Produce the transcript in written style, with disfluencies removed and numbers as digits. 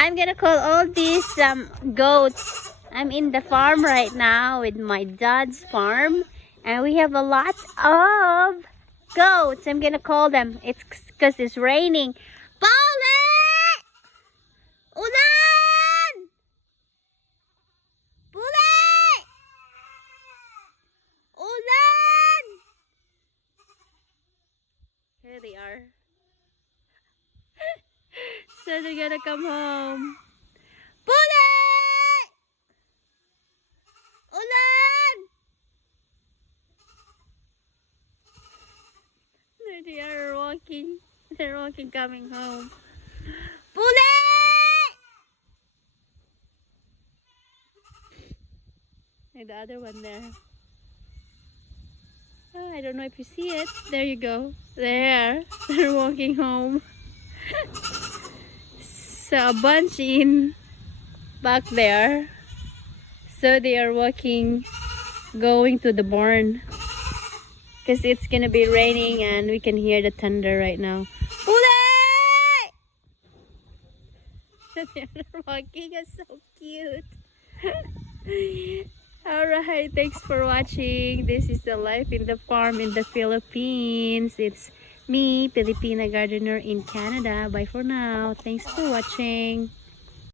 I'm gonna call all these goats. I'm in the farm right now with my dad's farm, and we have a lot of goats. I'm gonna call them. It's because it's raining. Paulie! Ulan! Paulie! Ulan! Here they are. So they're gonna come home. Paulie! Ulan! There they are walking. They're walking coming home. Paulie! And the other one there. Oh, I don't know if you see it. There you go. There. They're walking home. So a bunch in back there. So they are walking, going to the barn. Because it's gonna be raining and we can hear the thunder right now. Paulie! They're walking. It's so cute. Alright, thanks for watching. This is the life in the farm in the Philippines. It's me, Filipina gardener in Canada. Bye for now. Thanks for watching.